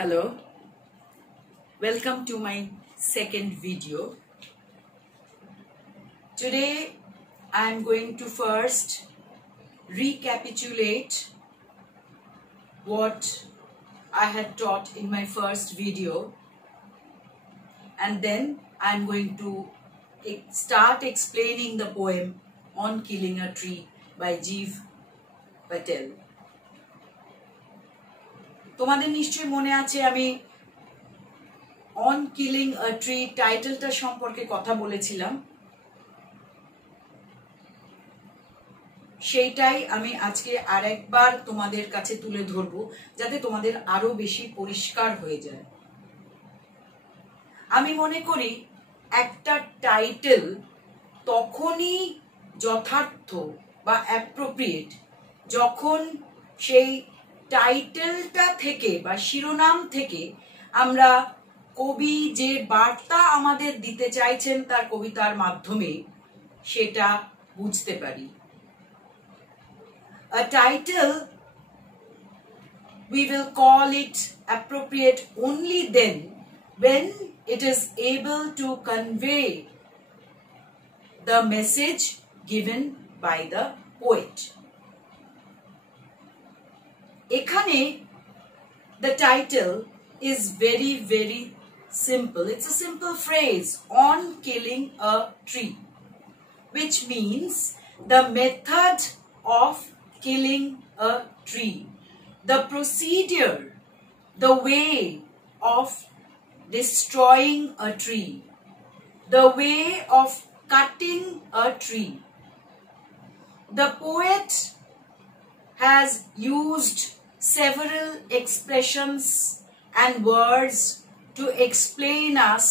Hello, welcome to my second video. Today I am going to first recapitulate what I had taught in my first video, and then I am going to start explaining the poem On Killing a Tree by Jeev Patel. তোমাদের নিশ্চয়ই মনে আছে আমি on killing a tree টাইটেলটা সম্পর্কে কথা বলেছিলাম, সেইটাই আমি আজকে আরেকবার তোমাদের কাছে তুলে ধরবো যাতে তোমাদের আরো বেশি পরিষ্কার হয়ে যায়। আমি মনে করি একটা টাইটেল তখনই যথার্থ বা অ্যাপ্রোপ্রিয়েট যখন সেই টাইটেলটা থেকে বা শিরোনাম থেকে আমরা কবি যে বার্তা আমাদের দিতে চাইছেন তার কবিতার মাধ্যমে সেটা বুঝতে পারি। A title, we will call it appropriate only then when it is able to convey the message given by the poet. এখানে the title is very simple. It's a simple phrase, on killing a tree, which means the method of killing a tree, the procedure, the way of destroying a tree, the way of cutting a tree. The poet has used several expressions and words to explain us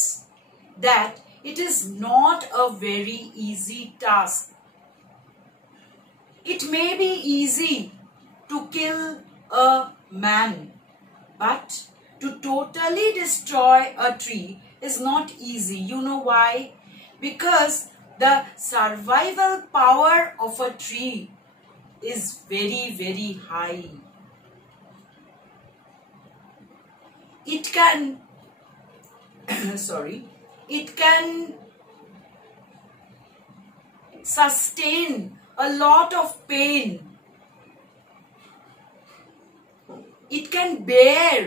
that it is not a very easy task. It may be easy to kill a man, but to totally destroy a tree is not easy. You know why? Because the survival power of a tree is very high. It can it can sustain a lot of pain. It can bear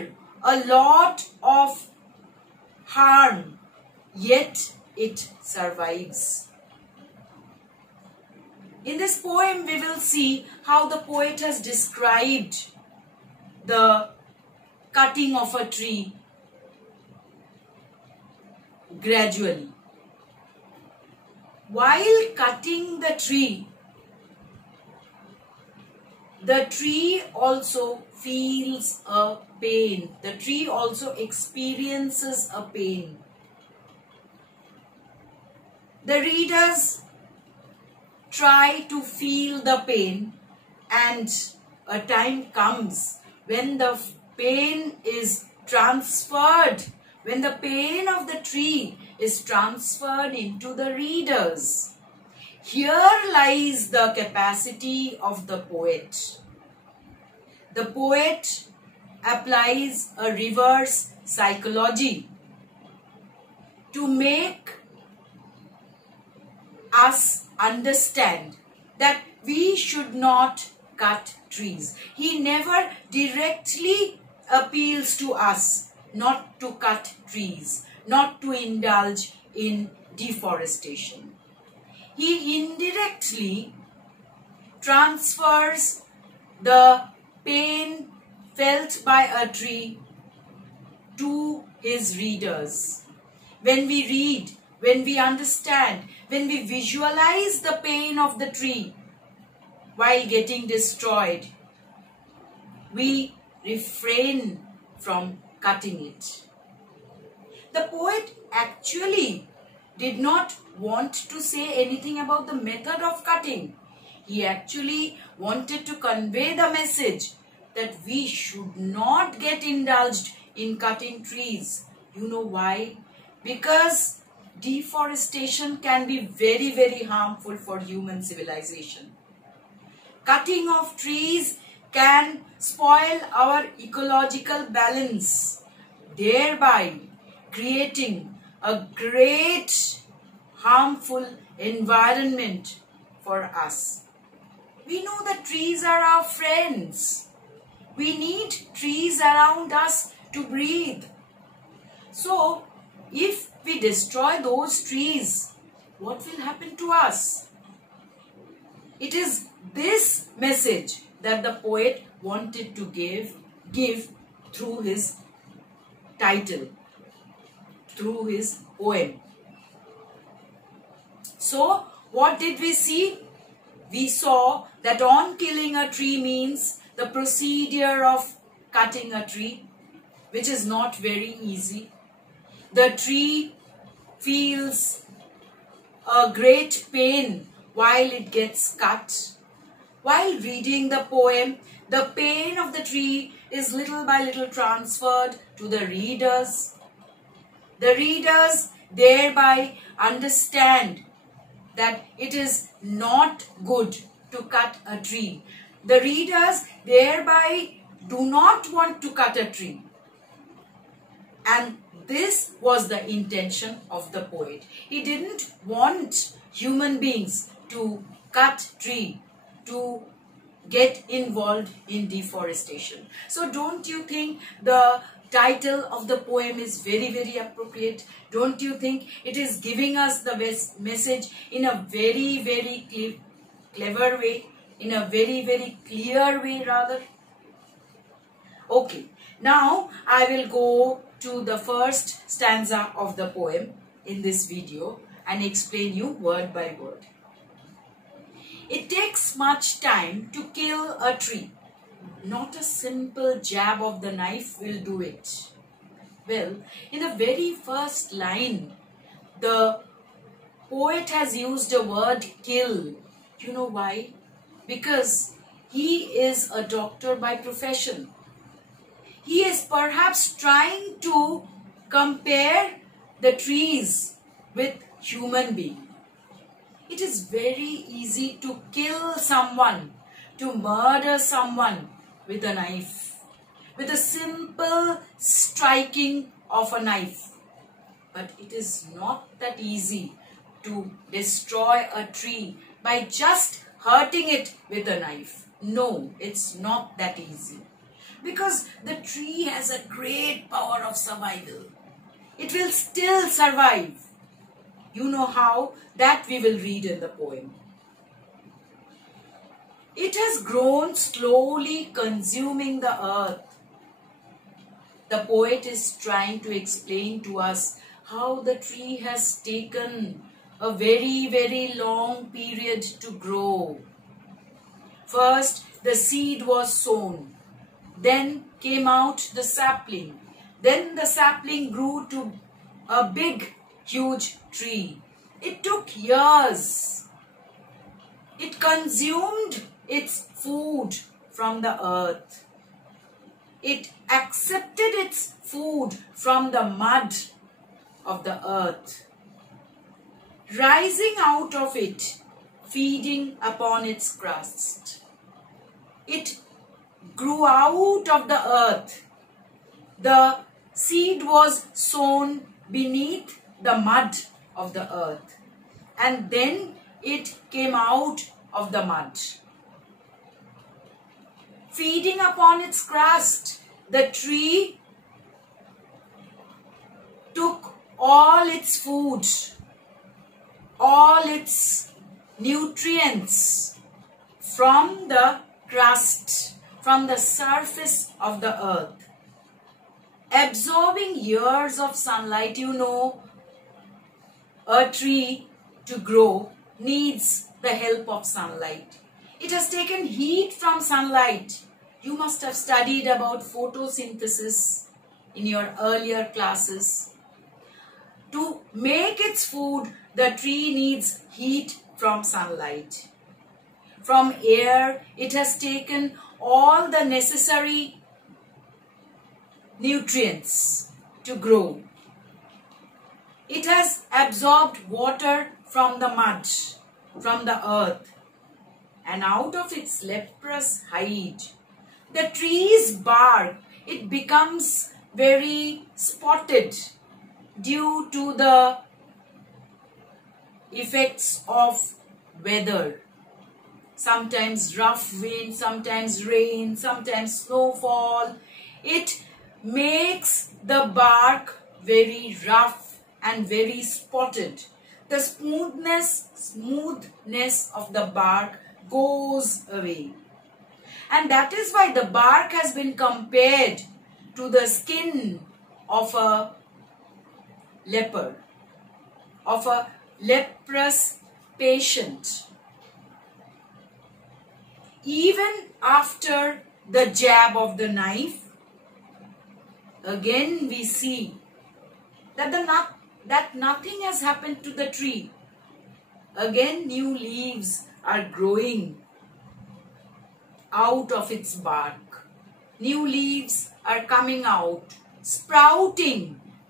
a lot of harm, yet it survives. In this poem, we will see how the poet has described the cutting of a tree gradually. While cutting the tree also feels a pain. The tree also experiences a pain. The readers try to feel the pain, and a time comes when the pain is transferred, when the pain of the tree is transferred into the readers. Here lies the capacity of the poet. The poet applies a reverse psychology to make us understand that we should not cut trees. He never directly appeals to us not to cut trees, not to indulge in deforestation. He indirectly transfers the pain felt by a tree to his readers. When we read, when we understand, when we visualize the pain of the tree while getting destroyed, we refrain from cutting it. The poet actually did not want to say anything about the method of cutting. He actually wanted to convey the message that we should not get indulged in cutting trees. You know why? Because deforestation can be very harmful for human civilization. Cutting of trees can spoil our ecological balance. thereby creating a great harmful environment for us. We know that trees are our friends. We need trees around us to breathe. So, if we destroy those trees, what will happen to us? It is this message that the poet wanted to give through his title, through his poem. So, what did we see? We saw that on killing a tree means the procedure of cutting a tree, which is not very easy. The tree feels a great pain while it gets cut. While reading the poem, the pain of the tree is little by little transferred to the readers. The readers thereby understand that it is not good to cut a tree. The readers thereby do not want to cut a tree. And this was the intention of the poet. He didn't want human beings to cut tree, to get involved in deforestation. So don't you think the title of the poem is very, very appropriate? Don't you think it is giving us the message in a very, very clever way, in a very, very clear way rather? Okay, now I will go to the first stanza of the poem in this video and explain you word by word. It takes much time to kill a tree. Not a simple jab of the knife will do it. Well, in the very first line, the poet has used the word kill. You know why? Because he is a doctor by profession. He is perhaps trying to compare the trees with human beings. It is very easy to kill someone, to murder someone with a knife, with a simple striking of a knife. But it is not that easy to destroy a tree by just hurting it with a knife. No, it's not that easy. Because the tree has a great power of survival. It will still survive. You know how? That we will read in the poem. It has grown slowly, consuming the earth. The poet is trying to explain to us how the tree has taken a very, very long period to grow. First, the seed was sown. Then came out the sapling. Then the sapling grew to a big, huge tree. It took years. It consumed its food from the earth. It accepted its food from the mud of the earth, rising out of it, feeding upon its crust. It grew out of the earth. The seed was sown beneath the mud of the earth, and then it came out of the mud. Feeding upon its crust, the tree took all its food, all its nutrients from the crust, from the surface of the earth, absorbing years of sunlight. You know, a tree to grow needs the help of sunlight. It has taken heat from sunlight. You must have studied about photosynthesis in your earlier classes. To make its food, the tree needs heat from sunlight. From air, it has taken all the necessary nutrients to grow. It has absorbed water from the mud, from the earth, and out of its leprous hide, the tree's bark, it becomes very spotted due to the effects of weather. Sometimes rough wind, sometimes rain, sometimes snowfall. It makes the bark very rough and very spotted. The smoothness of the bark goes away. And that is why the bark has been compared to the skin of a leper, of a leprous patient. Even after the jab of the knife, again we see that nothing has happened to the tree. Again new leaves are growing out of its bark. New leaves are coming out, sprouting,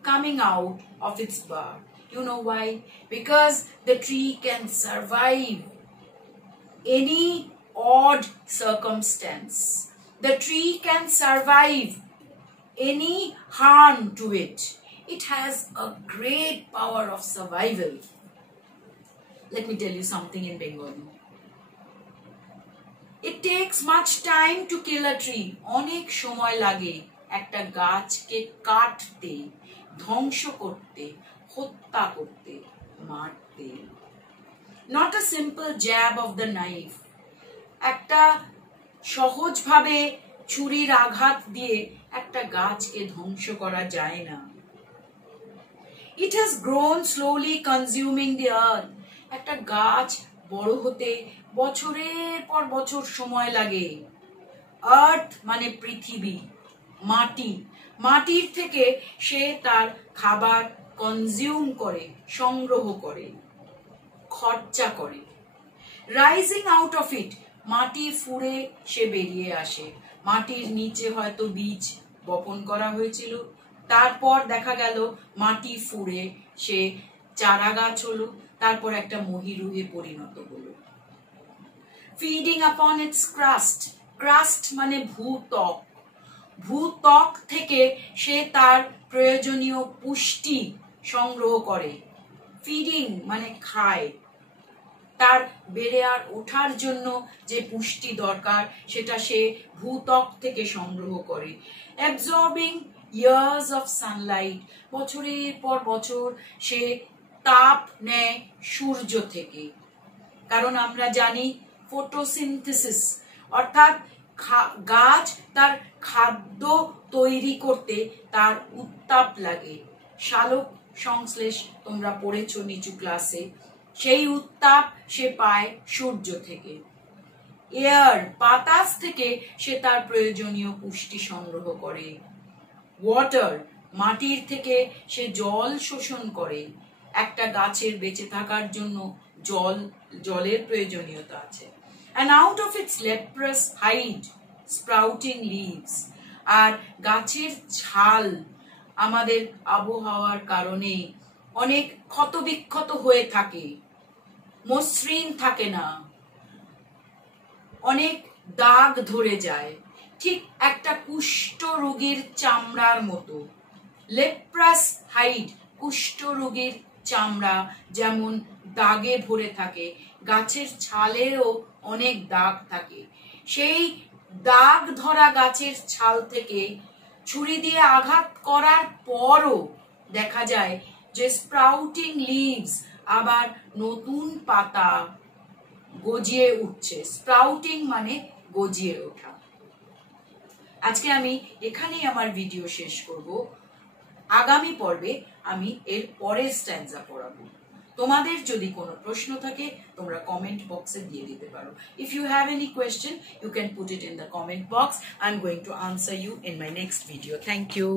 coming out of its bark. You know why? Because the tree can survive any odd circumstance. The tree can survive any harm to it. It has a great power of survival. Let me tell you something in Bengali. It takes much time to kill a tree. অনেক সময় লাগে একটা গাছকে কাটতে, ধ্বংস করতে, হত্যা করতে, মারতে. Not a simple jab of the knife. একটা সহজভাবে ছুরির আঘাত দিয়ে একটা গাছকে ধ্বংস করা যায় না. It has grown slowly consuming the earth. একটা গাছ বড় হতে বছরের পর বছর সময় লাগে. আর্থ মানে পৃথিবী, মাটি. মাটির থেকে সে তার খাবার কনজিউম করে, সংগ্রহ করে, খরচা করে. রাইজিং আউট অফ ইট, মাটি ফুঁড়ে সে বেরিয়ে আসে. মাটির নিচে হয়তো বীজ বপন করা হয়েছিল, তারপর দেখা গেল মাটি ফুঁড়ে সে চারা গাছ হলো, তারপর একটা মহিরুহে পরিণত হলো. ফিডিং আপন ইটস ক্রাস্ট. ক্রাস্ট মানে ভূত্বক. ভূত্বক থেকে সে তার প্রয়োজনীয় পুষ্টি সংগ্রহ করে. ফিডিং মানে খায়. তার বেড়ে আর ওঠার জন্য যে পুষ্টি দরকার সেটা সে ভূত্বক থেকে সংগ্রহ করে. অ্যাবজর্বিং ইয়ার্স অফ সানলাইট, বছরের পর বছর সে তাপ নেয় সূর্য থেকে. কারণ আমরা জানি ফটোসিনথেসিস, অর্থাৎ গাছ তার খাদ্য তৈরি করতে তার উত্তাপ লাগে. সালোক সংশ্লেষ তোমরা পড়েছো নিচু ক্লাসে. সেই উত্তাপ সে পায় সূর্য থেকে. এয়ার, বাতাস থেকে সে তার প্রয়োজনীয় পুষ্টি সংগ্রহ করে. ওয়াটার, মাটির থেকে সে জল শোষণ করে. একটা গাছের বেঁচে থাকার জন্য জলের প্রয়োজনীয়তা আছে. And out of its leprous hide, sprouting leaves. আর গাছের ছাল আমাদের আবহাওয়ার কারণে অনেক ক্ষতবিক্ষত হয়ে থাকে, মসৃণ থাকে না, অনেক দাগ ধরে যায়, ঠিক একটা কুষ্ঠ রোগীর চামড়ার মতো. লেপ্রাস হাইড, কুষ্ঠ রোগীর চামড়া যেমন দাগে ভরে থাকে, গাছের ছালেও অনেক দাগ থাকে. সেই দাগ ধরা গাছের ছাল থেকে ছুরি দিয়ে আঘাত করার পরও দেখা যায় যে স্প্রাউটিং লিভস, আবার নতুন পাতা গজিয়ে উঠছে. স্প্রাউটিং মানে গজিয়ে ওঠা. আজকে আমি এখানেই আমার ভিডিও শেষ করব. আগামী পর্বে আমি এর পরের স্ট্যান্জা পড়াবো. তোমাদের যদি কোনো প্রশ্ন থাকে তোমরা কমেন্ট বক্সে দিয়ে দিতে পারো. If you have any question, you can put it in the comment box. I'm going to answer you in my next video. Thank you.